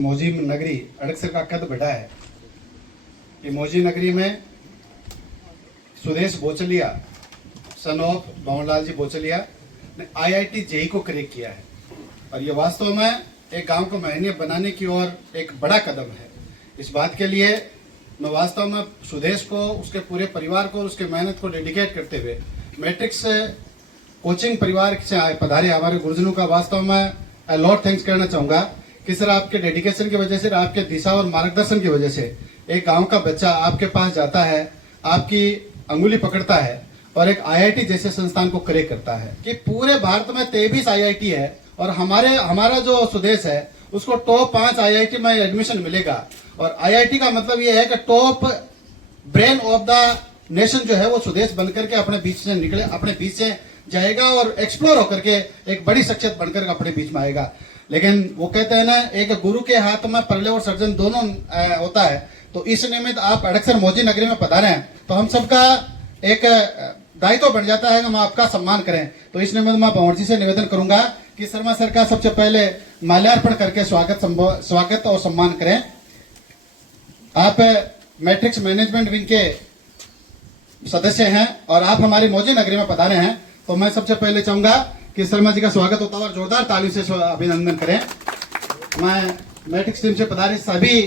मौजी नगरी अड़कसर का कद बढ़ा है कि मौजी नगरी में सुदेश बोचलिया सन ऑफ भंवरलाल जी बोचलिया ने आईआईटी जेई को क्रैक किया है और ये वास्तव में एक गांव को महनीय बनाने की ओर एक बड़ा कदम है। इस बात के लिए मैं वास्तव में सुदेश को, उसके पूरे परिवार को, उसके मेहनत को डेडिकेट करते हुए मैट्रिक्स कोचिंग परिवार से पधारे हमारे गुरुजनों का वास्तव में लॉट थैंक्स करना चाहूँगा कि सर आपके डेडिकेशन की वजह से, आपके दिशा और मार्गदर्शन की वजह से एक गांव का बच्चा आपके पास जाता है, आपकी अंगुली पकड़ता है और एक आईआईटी जैसे संस्थान को क्रैक करता है। कि पूरे भारत में 23 आईआईटी है और हमारा जो सुदेश है उसको टॉप 5 आईआईटी में एडमिशन मिलेगा। और आईआईटी का मतलब ये है कि top brain of the nation जो है वो सुदेश बनकर के अपने बीच से निकले, अपने बीच से जाएगा और एक्सप्लोर होकर के एक बड़ी शख्सियत बनकर अपने बीच में आएगा। लेकिन वो कहते हैं ना, एक गुरु के हाथ में परले और सर्जन दोनों होता है। तो इस निमित्त आप अड़कसर मौजी नगरी में पधारे हैं तो हम सबका एक दायित्व बन जाता है कि हम आपका सम्मान करें। तो इस निमित्त मैं भंवर जी से निवेदन करूंगा कि शर्मा सर का सबसे पहले माल्यार्पण करके स्वागत और सम्मान करें। आप मैट्रिक्स मैनेजमेंट विंग के सदस्य हैं और आप हमारी मौजी नगरी में पधारे हैं तो मैं सबसे पहले चाहूंगा कि शर्मा जी का स्वागत होता है और जोरदार ताली से अभिनंदन करें। मैं मैट्रिक्स टीम से पधारे सभी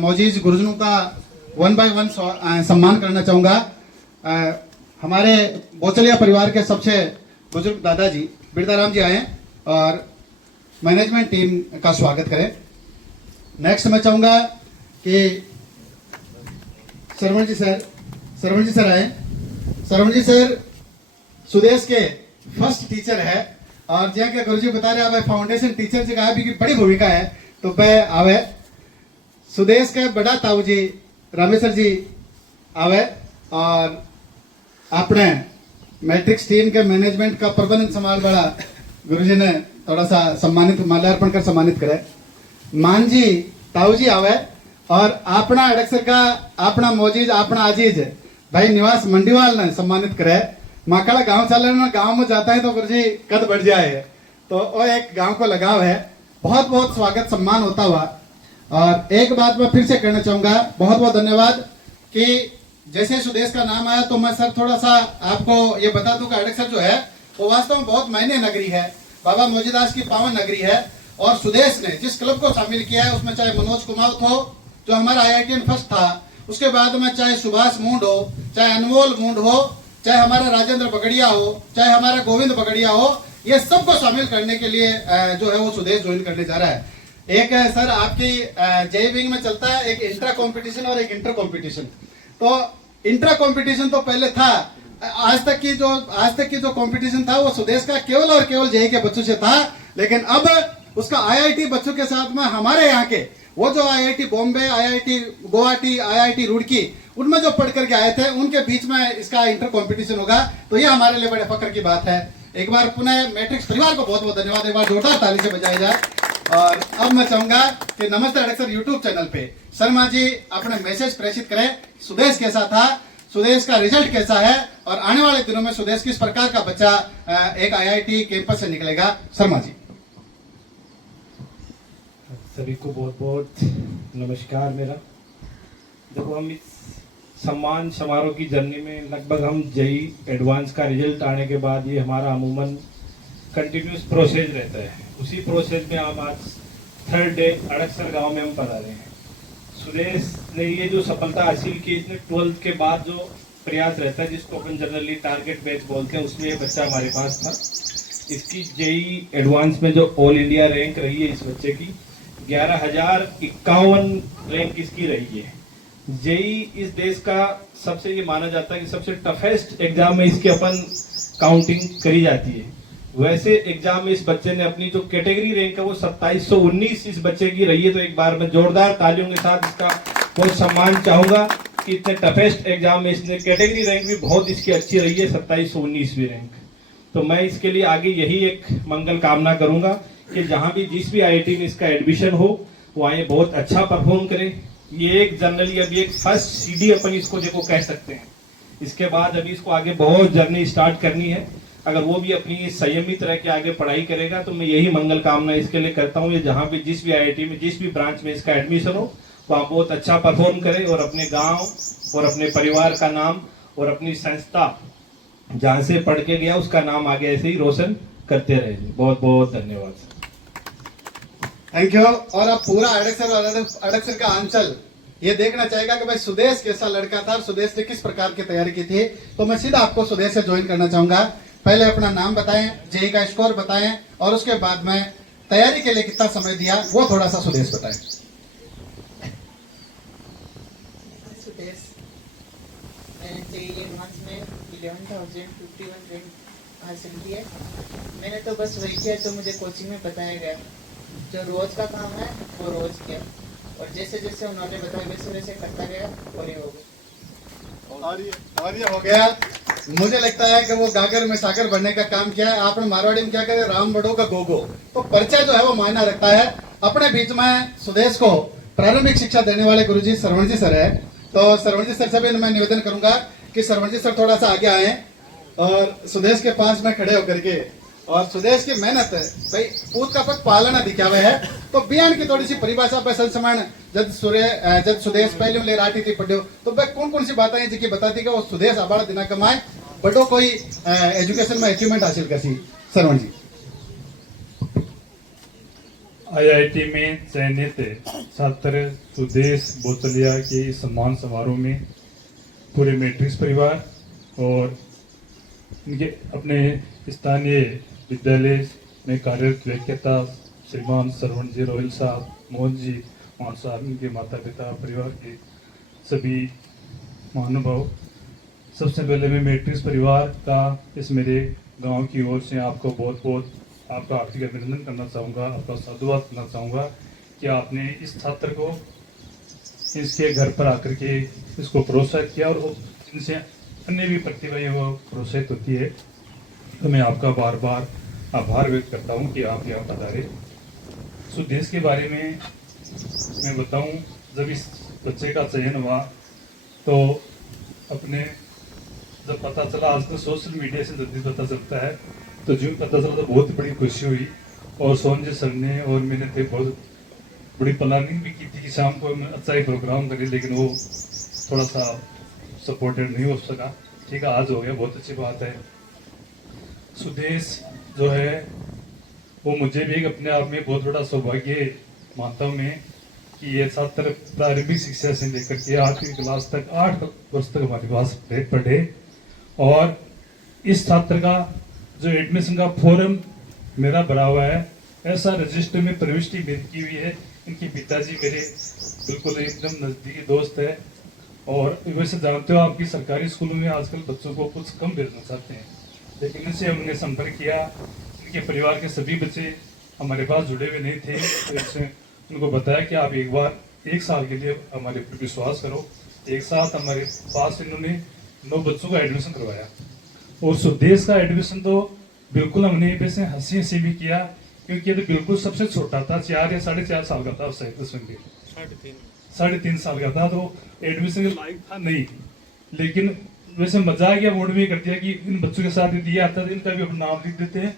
मौजूद गुरुजनों का 1 बाय 1 सम्मान करना चाहूंगा। हमारे बोचलिया परिवार के सबसे बुजुर्ग दादाजी बिरदाराम जी आए और मैनेजमेंट टीम का स्वागत करें। नेक्स्ट मैं चाहूंगा कि सरवण जी सर आए। सरवण जी सर सुदेश के फर्स्ट टीचर है और जहाँ के गुरुजी बता रहे हैं फाउंडेशन टीचर जी का भी की बड़ी भूमिका है। तो वह आवे सुदेश के बड़ा ताऊ जी रामेश्वर जी आवे और अपने मैट्रिक्स टीम के मैनेजमेंट का प्रबंधन संभाल बड़ा गुरुजी ने थोड़ा सा सम्मानित माल्यार्पण कर सम्मानित करे। मान जी ताऊ जी आवे और अपना अड़कसर का अपना मौजीज अपना अजीज भाई निवास मंडीवाल ने सम्मानित करे। माकड़ा गांव चले ना, गांव में जाता है तो गुरुजी कद बढ़ जाए तो वो एक गांव को लगाव है। बहुत बहुत स्वागत सम्मान होता हुआ। और एक बात मैं फिर से कहना चाहूंगा, बहुत बहुत धन्यवाद कि जैसे सुदेश का नाम आया तो मैं सर थोड़ा सा आपको ये बता दूं कि अड़कसर जो है वो वास्तव में बहुत मायने नगरी है, बाबा मौजूदास की पावन नगरी है। और सुदेश ने जिस क्लब को शामिल किया है उसमें चाहे मनोज कुमार हो जो हमारा IITian फर्स्ट था, उसके बाद में चाहे सुभाष मूंड हो, चाहे अनमोल मूंड हो, चाहे हमारा राजेंद्र बगड़िया हो, चाहे हमारा गोविंद बगड़िया हो, ये सबको शामिल करने के लिए जो है वो सुदेश ज्वाइन करने जा रहा है। एक सर आपकी जेई विंग में चलता है एक इंट्रा कंपटीशन और एक इंटर कंपटीशन। तो इंट्रा कंपटीशन तो पहले था, आज तक की जो कंपटीशन था वो सुदेश का केवल और केवल जेई के बच्चों से था। लेकिन अब उसका IIT बच्चों के साथ में हमारे यहाँ के वो जो IIT Bombay, IIT Guwahati, IIT Roorkee उनमें जो पढ़ करके आए थे उनके बीच में इसका इंटर कंपटीशन होगा। तो ये हमारे लिए बड़े फक्र की बात है। एक बार पुनः मैट्रिक्स परिवार को बहुत बहुत धन्यवाद, एक बार जोरदार ताली से बजाया जाए। और अब मैं चाहूंगा कि नमस्ते अड़कसर यूट्यूब चैनल पे शर्मा जी अपने मैसेज प्रेषित करें। सुदेश कैसा था, सुदेश का रिजल्ट कैसा है और आने वाले दिनों में सुदेश किस प्रकार का बच्चा एक IIT कैंपस से निकलेगा। शर्मा जी। सभी को बहुत बहुत नमस्कार। मेरा देखो, हम इस सम्मान समारोह की जर्नी में लगभग हम जेई एडवांस का रिजल्ट आने के बाद ये हमारा अमूमन कंटिन्यूस प्रोसेस रहता है। उसी प्रोसेस में हम आज थर्ड डे अड़कसर गांव में हम पढ़ा रहे हैं। सुदेश ने ये जो सफलता हासिल की, इसने 12th के बाद जो प्रयास रहता है जिसको अपन जनरली टारगेट बैच बोलते हैं, उसमें ये बच्चा हमारे पास था। इसकी जेई एडवांस में जो ऑल इंडिया रैंक रही है इस बच्चे की 11,051 रैंक इसकी रही है। जेई इस देश का सबसे ये माना जाता है कि सबसे टफेस्ट एग्जाम में इसकी अपन काउंटिंग करी जाती है। वैसे एग्जाम में इस बच्चे ने अपनी जो कैटेगरी रैंक है वो 2719 इस बच्चे की रही है। तो एक बार मैं जोरदार तालियों के साथ इसका बहुत सम्मान चाहूंगा कि इतने टफेस्ट एग्जाम में इसने कैटेगरी रैंक भी बहुत इसकी अच्छी रही है, 2719वीं रैंक। तो मैं इसके लिए आगे यही एक मंगल कामना करूंगा कि जहां भी जिस भी IIT में इसका एडमिशन हो वहाँ ये बहुत अच्छा परफॉर्म करे। ये एक जनरली अभी एक फर्स्ट CD अपन इसको देखो कह सकते हैं। इसके बाद अभी इसको आगे बहुत जर्नी स्टार्ट करनी है। अगर वो भी अपनी संयमित रह के आगे पढ़ाई करेगा तो मैं यही मंगल कामना इसके लिए करता हूँ। ये जहाँ भी जिस भी आईआईटी में जिस भी ब्रांच में इसका एडमिशन हो वहाँ बहुत अच्छा परफॉर्म करे और अपने गांव और अपने परिवार का नाम और अपनी संस्था जहाँ से पढ़ के गया उसका नाम आगे ऐसे ही रोशन करते रहे। बहुत बहुत धन्यवाद। Thank you. और अब पूरा अडक्सर और अडक्सर का अंचल ये देखना चाहेगा कि भाई सुदेश कैसा लड़का था, सुदेश ने किस प्रकार की तैयारी की थी। तो मैं सीधा आपको सुदेश से ज्वाइन करना चाहूंगा। पहले अपना नाम बताएं, जेई का स्कोर बताएं और उसके बाद में तैयारी के लिए कितना समय दिया वो थोड़ा सा सुदेश बताएं। सुदेश, मैंने जेईई एडवांस में 11,051 रैंक हासिल की है। मैंने तो बस वही किया जो मुझे कोचिंग में बताया गया। जो रोज का काम है वो रोज किया और जैसे जैसे उन्होंने बताया वैसे वैसे करता गया और ये हो गया। और ये हो गया। मुझे लगता है कि वो गागर में सागर बनने का काम किया है। आपने मारवाड़ी में क्या कहते हैं, राम बड़ो का गोगो। तो परिचय जो है वो मायना रखता है। अपने बीच में सुदेश को प्रारंभिक शिक्षा देने वाले गुरुजी सरवण जी सर है। तो सरवण जी सर से भी मैं निवेदन करूंगा कि सरवण जी सर थोड़ा सा आगे आए और सुदेश के पास में खड़े होकर के और सुदेश की मेहनत भाई पूत का पग पालना दिखावे है। तो बियान की थोड़ी सी परिभाषा पे संसमान जब सुदेश पहले ले राटी थी पढ़ो तो भाई कौन कौन सी बातें हैं जिनकी बताती कि वो सुदेश आबाड़ दिना कमाए बड़ो कोई एजुकेशन में अचीवमेंट हासिल कर सी। सरवण जी। आईआईटी में चयनित छात्र सुदेश बोचलिया के इस सम्मान समारोह में पूरे मैट्रिक्स परिवार और इनके अपने स्थानीय विद्यालय में कार्यरत व्याख्याता श्रीमान सरवण जी रोहिल साहब, मोहन जी मान साहब, इनके माता पिता, परिवार के सभी महानुभाव, सबसे पहले मैं मैट्रिक्स परिवार का इस मेरे गांव की ओर से आपको बहुत बहुत आपका हार्दिक अभिनंदन करना चाहूँगा, आपका साधुवाद करना चाहूँगा कि आपने इस छात्र को इसके घर पर आकर के इसको प्रोत्साहित किया और इनसे अन्य भी प्रतिभाएं वो प्रोत्साहित होती है। तो मैं आपका बार बार आभार व्यक्त करता हूँ कि आप यहाँ पधारे। सुदेश के बारे में मैं बताऊँ, जब इस बच्चे का चयन हुआ तो अपने जब पता चला, आज तो सोशल मीडिया से जल्दी पता चलता है, तो जो पता चला तो बहुत बड़ी खुशी हुई। और सोहन जी सर ने और मैंने थे बहुत बड़ी प्लानिंग भी की थी कि शाम को अच्छा ही प्रोग्राम करें, लेकिन वो थोड़ा सा सपोर्टेड नहीं हो सका। ठीक है, आज हो गया, बहुत अच्छी बात है। सुदेश जो है वो मुझे भी अपने आप में बहुत बड़ा सौभाग्य मानता हूँ मैं कि ये छात्र प्रारंभिक शिक्षा से लेकर के 8वीं क्लास तक 8 वर्ष तक हमारे पास पढ़े और इस छात्र का जो एडमिशन का फॉर्म मेरा भरा हुआ है, ऐसा रजिस्टर में प्रविष्टि भेज की हुई है। इनके पिताजी मेरे बिल्कुल एकदम नजदीकी दोस्त है और वैसे जानते हो आपकी सरकारी स्कूलों में आजकल बच्चों को कुछ कम भेजना चाहते हैं, लेकिन इनसे हमने संपर्क किया। इनके परिवार के सभी बच्चे हमारे पास जुड़े हुए नहीं थे, तो इससे उनको बताया कि आप एक बार 1 साल के लिए हमारे ऊपर विश्वास करो। एक साथ हमारे पास इन्होंने 9 बच्चों का एडमिशन करवाया और सुदेश का एडमिशन तो बिल्कुल हमने वैसे हंसी हंसी भी किया, क्योंकि ये तो बिल्कुल सबसे छोटा था, 4 या 4.5 साल का था, शायद उसमें 3.5 साल का था, तो एडमिशन के लायक था नहीं। लेकिन वैसे मजा आ गया, बोर्ड में कर दिया कि इन बच्चों के साथ दिया आता था, इनका भी अपना नाम लिख देते हैं।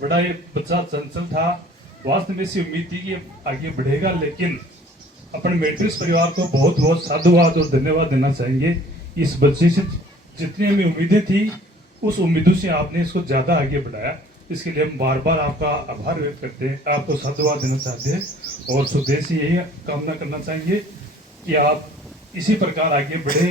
बड़ा ये बच्चा चंचल था, वास्तव में ऐसी उम्मीद थी कि आगे बढ़ेगा, लेकिन अपने मैट्रिक्स परिवार को बहुत बहुत साधुवाद और धन्यवाद देना चाहेंगे। इस बच्चे से जितनी हमें उम्मीदें थी उस उम्मीदों से आपने इसको ज्यादा आगे बढ़ाया, इसके लिए हम बार बार आपका आभार व्यक्त करते हैं, आपको साधुवाद देना चाहते हैं और सुदेश से यही कामना करना चाहेंगे कि आप इसी प्रकार आगे बढ़े,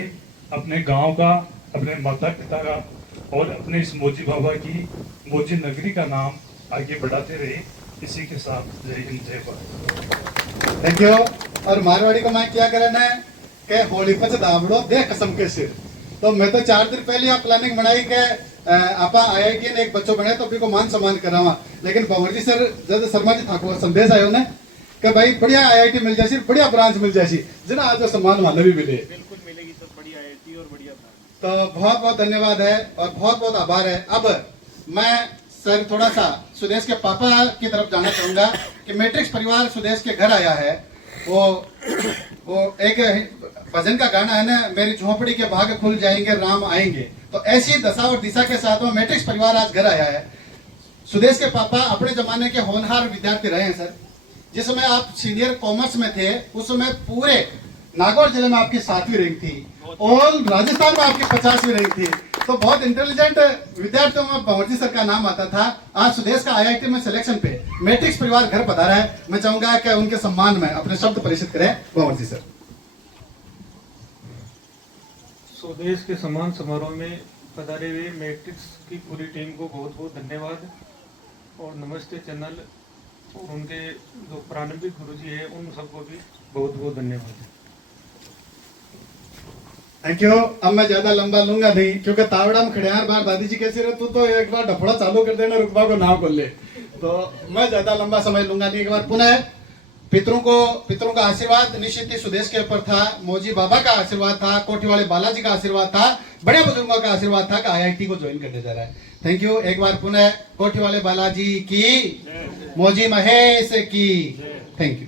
अपने गांव का, अपने माता पिता का और अपने इस मोजी बाबा की मोजी नगरी का नाम आगे बढ़ाते रहे। इसी के साथ जय हिंद, जय भारत। Thank you. और मारवाड़ी को मैं क्या करना है कि होली पच दाबड़ो दे कसम के सिर। तो मैं तो 4 दिन पहले आप प्लानिंग बनाई के आपा आईआईटी ने एक बच्चों बने तो भी को मान सम्मान करावा, लेकिन पवन जी सर जब शर्मा जी ठाकुर संदेश आयो ने कि भाई बढ़िया आईआईटी मिल जासी, बढ़िया ब्रांच मिल जासी, जिना आज सम्मान वाले भी मिले। बिल्कुल मिलेगी सर, बढ़िया आईआईटी और बढ़िया ब्रांच। तो बहुत बहुत धन्यवाद है और बहुत बहुत आभार है। अब मैं सर थोड़ा सा सुदेश के पापा की तरफ जाना चाहूंगा कि मैट्रिक्स परिवार सुदेश के घर आया है। वो एक भजन का गाना है ना, मेरी झोपड़ी के भाग खुल जाएंगे राम आएंगे, तो ऐसी दशा और दिशा के साथ में मैट्रिक्स परिवार आज घर आया है। सुदेश के पापा अपने जमाने के होनहार विद्यार्थी रहे हैं सर। जिस समय आप सीनियर कॉमर्स में थे उस समय पूरे नागौर जिले में आपकी 7वीं रैंक थी, ऑल राजस्थान में आपकी 50वीं रैंक थी। तो बहुत इंटेलिजेंट विद्यार्थियों में भंवर जी सर का नाम आता था। आज सुदेश का IIT में सिलेक्शन पे मैट्रिक्स परिवार घर पधारा है। मैं चाहूंगा कि उनके सम्मान में अपने शब्द परिचित करें भंवर जी सर। स्वदेश के सम्मान समारोह में पधारे हुए मैट्रिक्स की पूरी टीम को बहुत बहुत धन्यवाद और नमस्ते चैनल और उनके जो प्रारंभिक गुरुजी है उन सबको भी बहुत बहुत धन्यवाद। Thank you. अब मैं ज्यादा लंबा लूंगा नहीं क्योंकि तावड़ा में खड़ियार बार दादी जी कैसे रहे, तू तो एक बार ढफड़ा चालू कर देना, रुकबा को नाव खोल ले। तो मैं ज्यादा लंबा समय लूंगा नहीं। एक बार पुनः पितरों का आशीर्वाद निश्चित ही सुदेश के ऊपर था, मोजी बाबा का आशीर्वाद था, कोठी वाले बालाजी का आशीर्वाद था, बड़े बुजुर्गों का आशीर्वाद था कि IIT को ज्वाइन करने जा रहा है। Thank you. एक बार पुनः कोठी वाले बालाजी की, मोजी महेश की। Thank you.